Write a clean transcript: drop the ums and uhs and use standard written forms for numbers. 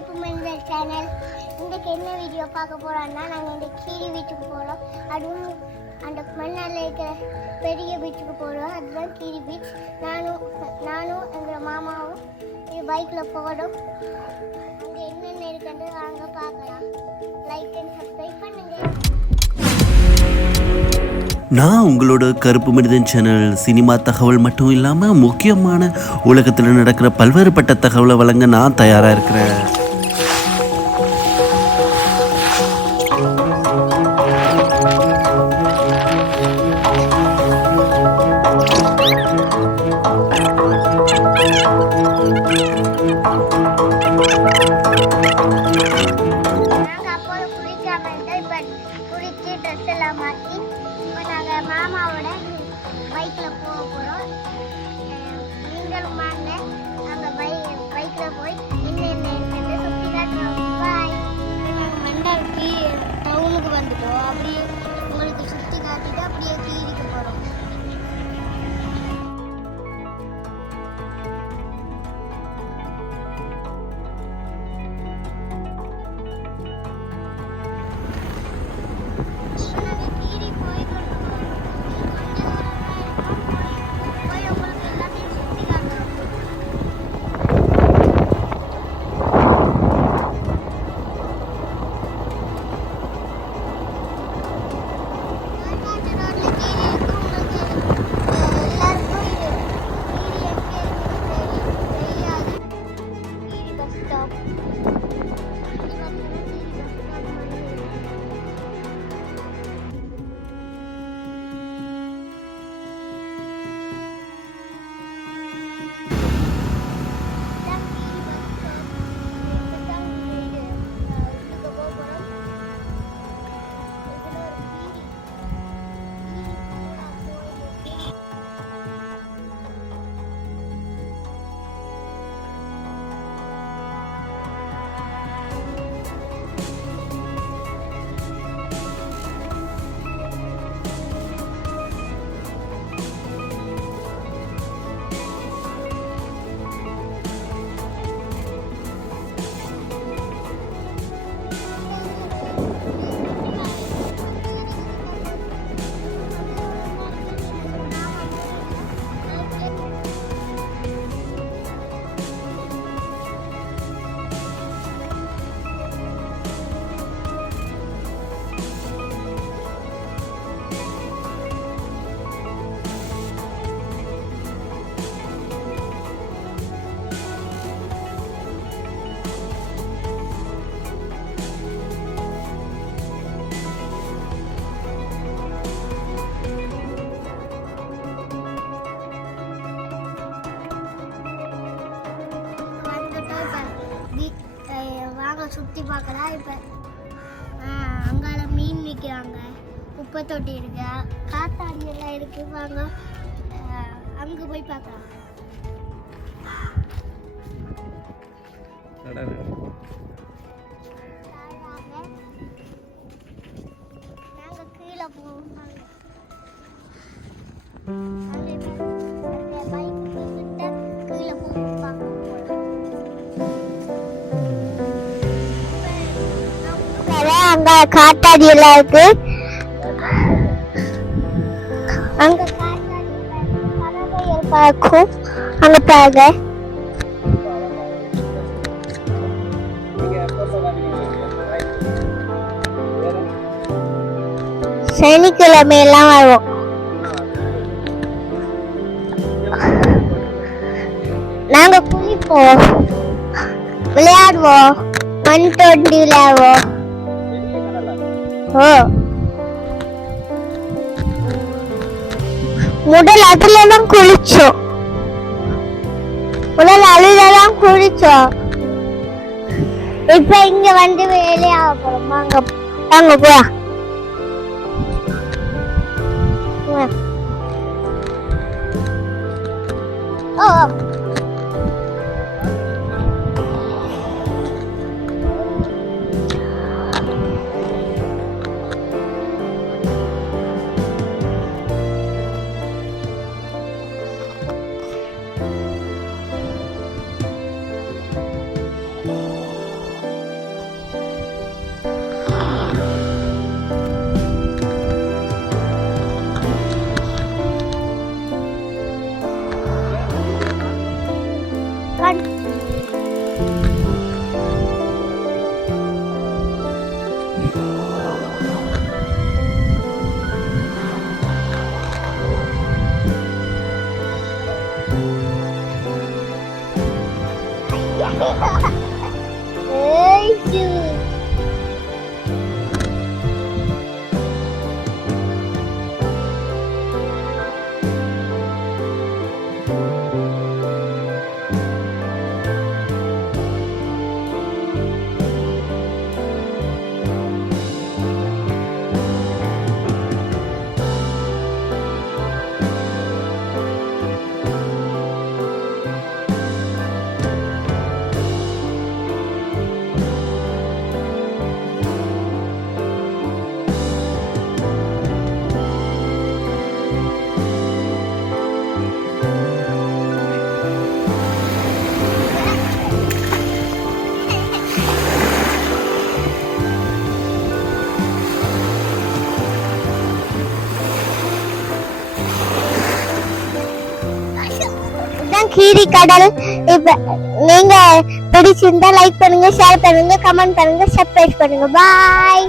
கருப்பு மனிதர் சேனல். இன்றைக்கு என்ன வீடியோ பார்க்க போகிறோம்னா, நாங்கள் இந்த கீரி பீச்சுக்கு போகிறோம். அதுவும் அந்த மண்ணால் இருக்கிற பெரிய பீச்சுக்கு போகிறோம். அதுதான் கீரி பீச். நானும் எங்கள் மாமாவும் பைக்கில் போகிறோம். அங்கே என்னென்ன இருக்குன்னு வாங்க பார்க்கலாம். லைக் அண்ட் சப்ஸ்கிரைப் பண்ணுங்கள். நான் உங்களோட கருப்பு மனிதன் சேனல் சினிமா தகவல் மட்டும் இல்லாமல் முக்கியமான உலகத்தில் நடக்கிற பல்வேறுபட்ட தகவலை வழங்க நான் தயாராக இருக்கிறேன். மாமாவோட பைக்கில் போக போகிறோம். நீங்களும் வாங்க, நாங்கள் பைக்கில் போய் என்னென்ன இருக்கிறது சுற்றி காட்டுறோம். பாய். நாங்கள் மண்டாவுக்கு டவுனுக்கு வந்துட்டோம். அப்படியே உங்களுக்கு சுற்றி காட்டிட்டு அப்படியே கீரிக்கு போகிறோம். வாங்க சுற்றி பார்க்கலாம். இப்போ அங்கால மீன் விற்கிறாங்க, குப்பை தொட்டி இருக்கு, காத்தாடி எல்லாம் இருக்கு. வாங்க அங்கே போய் பார்க்கலாம். நாங்கள் கீழே போவோம். கீழே போவோம். அங்க காத்தாடி எல்லாம் இருக்கு. அங்க பறவைகள் பார்க்கும். அங்க பாருங்க. சனிக்கிழமை எல்லாம் வரும். நாங்க குளிப்போம், விளையாடுவோம், மண் தொட்டி விளையாடுவோம். முதல் அதுலதான் குளிச்சோம். இப்ப இங்க வந்து வேலையாக போறோம். வாங்க போயா. ஏய் ஷூ. இதுதான் கீரி கடல். இப்ப நீங்க பிடிச்சிருந்தா லைக் பண்ணுங்க, ஷேர் பண்ணுங்க, கமெண்ட் பண்ணுங்க, சப்ஸ்கிரைப் பண்ணுங்க. பாய்.